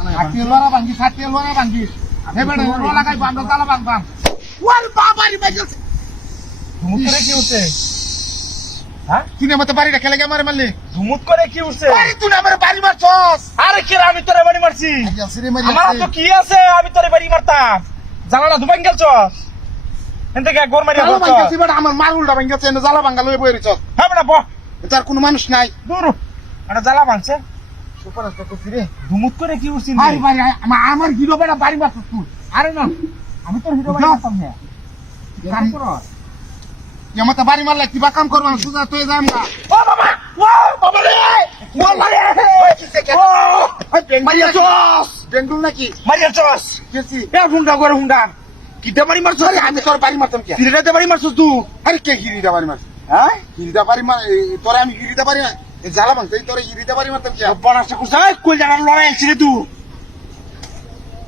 Hati luar bangki, hati luar bangki. Hebe deh, rola kayak bandel salah bang. Wal baba di bajil. ধুমুত করে কি উঠছে? হ্যাঁ তুই আমাকে বাড়িটা খেলে গে মারে মারলি। ধুমুত করে কি উঠছে? আরে তুই আমার বাড়ি মারছস। আরে কি আমি তোরে বাড়ি মারছি? আমার তো কি আছে আমি তোরে বাড়ি মারতাম? জানালা দুবান গেলছস? এনতে কে গোর মারিয়া জালা বলছস? ভাঙ্গাছি বেটা আমার মার উল্টা ভাঙ্গাছে এনে জালা ভাঙ্গা লয়ে বই রিছস। হ্যাঁ বেটা ব তার কোনো মানুষ নাই। দূর এটা জ্বালা ভাঙছে। সুপার আস্তে করছি রে। ধুমুত করে কি উঠছিস? আরে ভাই আমার হিরো বেটা বাড়ি মারছস তুই। আরে না আমি তোর হিরো বাড়ি মারতাম না। কাম কর। আমাকে বাড়ি মারলে কি বা কাম করব না সুজা তুই যাম না। ও বাবা রে! বল রে! ও মারিয়াছস! বেঙ্গল নাকি? মারিয়াছস! কেছি এ হুন্ডা করে হুন্ডা। কিতে বাড়ি মারছস? আরে আমি তোর বাড়ি মারতাম কি? সিলেটে বাড়ি মারছস তুই? আরে কে হিরিটা বাড়ি মারছ? হ্যাঁ? হিরিটা বাড়ি মার তোরে আমি হিরিটা বাড়ি এই জালা ভাঙতে তোরে হিরিটা বাড়ি মারতাম কি? বনাসটা কুসাই কই জানার লড়াই ছিল তুই?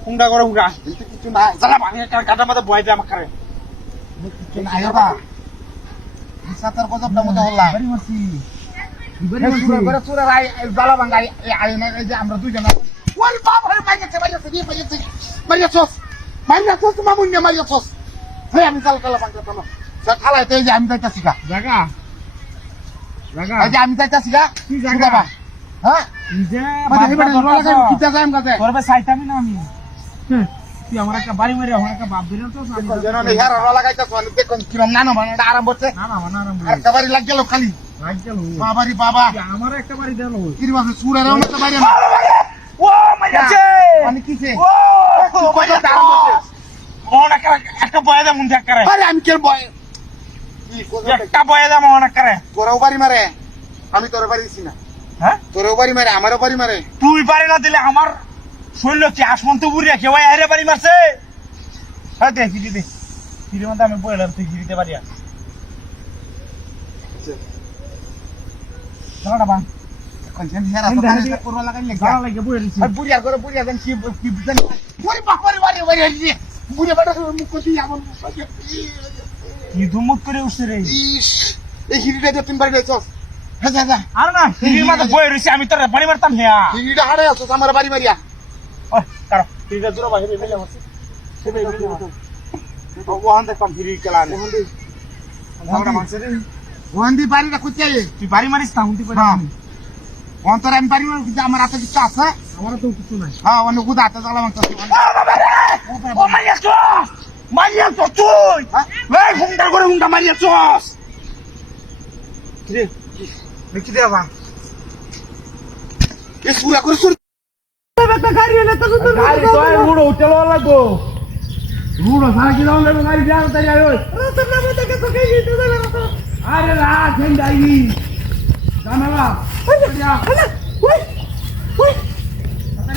হুন্ডা করে হুন্ডা। কিন্তু কিছু নাই। জ্বালা ভাঙে কাটা মাথা বয় দে আমাকে। কিছু নাই বাবা। সাতার গজবটা মতো হল্লা। বাড়ি মারছি। সুরা করে সুরা রাই জালা ভাঙা আই না এই যে আমরা দুইজন ওয়াল বাপ রে মারিয়াছে মারিয়াছস মামুন্যা মারিয়াছস হেই আমি জালা ভাঙতাম না যা খালাইতে এই যে আমি যাইতাছি গা জাগা জাগা এই যে আমি যাইতাছি গা কি জাগা? হ্যাঁ যে মানে হেবে রলা গায় কিটা যাইম গাছে তোর বে সাইতামি না আমি। তুই আমার একটা বাড়ি মারি আমার একটা বাপ দিল তো যেন নেই হার রলা গাইতাছ মানে দেখুন কিরম নানো বানাটা আরাম করছে না না না না আর কাবারি লাগ গেল খালি রাজ গেল বাবারি বাবা আমার একটা বাড়ি দিল কিরম সুরের মতো বাইরে ও মারিয়াছে আমি কিছে ও কত আরাম করছে মনে করে একটা বয় দে মুন দেখ করে আরে আমি কেন বয় কি কথা একটা বয় দে মনে করে তোরাও বাড়ি মারে আমি তোর বাড়ি দিছি না হ্যাঁ তোরাও বাড়ি মারে আমারও বাড়ি মারে তুই বাড়ি না দিলে আমার শৈল কি আসমন্ত বুড়িয়া কেউ আরে বাড়ি মারছে হ্যাঁ দে গিরি দে গিরি মধ্যে আমি বইলাম তুই গিরিতে বাড়ি আস দাঁড়া বাং কনসেন হেরা তো কানে করবা লাগাই লাগা দাঁড়া লাগে বইলিছি আর বুড়িয়া করে বুড়িয়া দেন কি বুঝেন ওরে বাবারে বাড়ি বাড়ি রে বুড়িয়া বড় মুখ কতি আমন কি ধুমুত করে উঠছে রে ইস এই হিরিটা দিয়ে তিন বাড়ি যাইছস হ্যাঁ যা যা আর না গিরির মধ্যে বই রইছি আমি তোর বাড়ি মারতাম হ্যাঁ হিরিটা হারে আছস আমার বাড়ি মারিয়া ও কারো তুই যা দূর বাইরে বেলে মারছিস সেবে বেলে মারছিস ও ওখান থেকে কম গিরি কেলা রে দাঁড়া মারছে রে ওহান্দি বাড়িটা কুচাই তুই বাড়ি মারিস না হুন্তি করে হ্যাঁ অন্তর আমি বাড়ি মারি আমার হাতে কিছু আছে আমারও তো কিছু নাই হ্যাঁ অন্য গুদা হাতে জ্বালা মাংস ও মারিয়াছস তুই এই হুন্ডা করে হুন্ডা মারিয়াছস রে কি দেবা এ সুরা করে সুর গাড়ি তো আর উড়ো চলো লাগো উড়ো সারা কি দাও গাড়ি যাও তাই ওই আরে রাত হেন্দাই জানালা যা ওই ওই তাই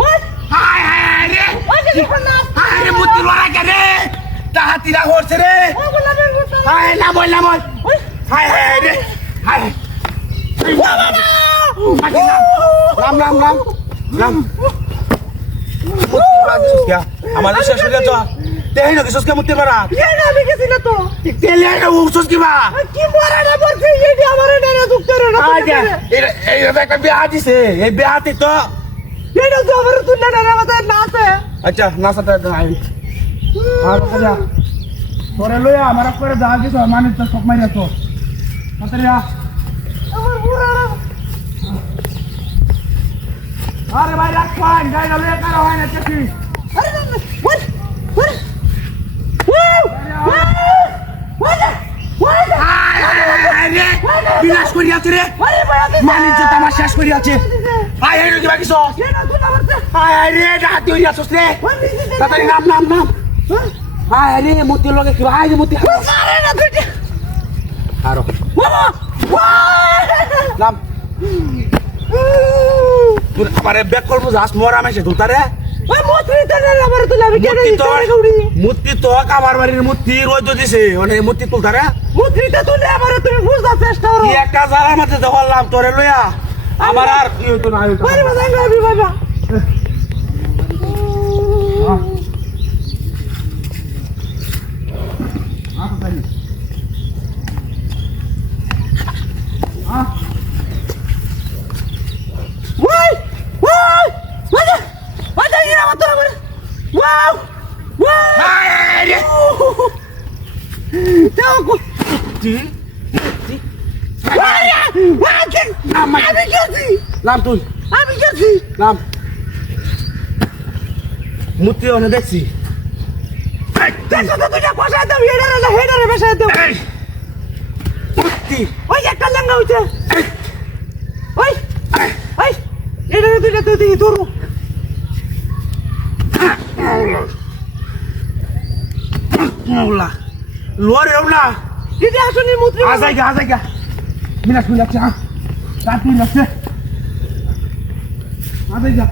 ওই হায় হায় রে হায় রে মুতি লড়া করে তাহাতিরা হচ্ছে রে হায় না বল হায় হায় রে হায় আমাদের শেষ হয়ে গেছ তেই না কিসকে মুতে পারা আমি গেছি না তো তেলে না উসস কিবা কি মরা না বলছি এডি আমারে ডরে দুঃখ রে না আজা এই একটা বিয়া দিছে এই বিয়াতে তো এটা তো আমার তুই না না মাথা না আছে আচ্ছা নাসাটা আই আর কাজা তোরে লইয়া আমার করে দাও দিছ মানে তো সব মাইরা তো মাতরিয়া আমার পুরা আরে ভাই রাখ পান যাই না লইয়া কারা হয় না চাকরি আরে ওই ওই বিনাশ করিয়াছে রে মানিজ্য আমার শেষ করিয়াছে আয় এই কি বাকিছ আয় রে ডাকি হইয়াছস রে তাড়াতাড়ি নাম আয় রে মতির লগে কি আয় রে মতি আরো নাম তুই আমারে ব্যাক করব যাস মরা মেশে তুতারে মূর্তি তো কামার বাড়ির মূর্তি রোদ দিছে অনেক মূর্তি তুলতারে কি একটা জ্বালা মাঝে ধরলাম তোরে লইয়া আমার আর কি হইতো না মূর্তি নাম আমি গেছি নাম তুই আমি গেছি নাম মূর্তি ওখানে দেখছি দেখো তো তুই বসাই দাও হেডারে বসাই দাও মূর্তি ওই একটা লেঙ্গা হইছে ওই ওই হেডারে দুইটা তুই দিই ধরো মৌলা লোয়ারে না দিদি আসুন মুদ্রি আজাইগা মিনাস মিনাস রাত মিনাস আজাইগা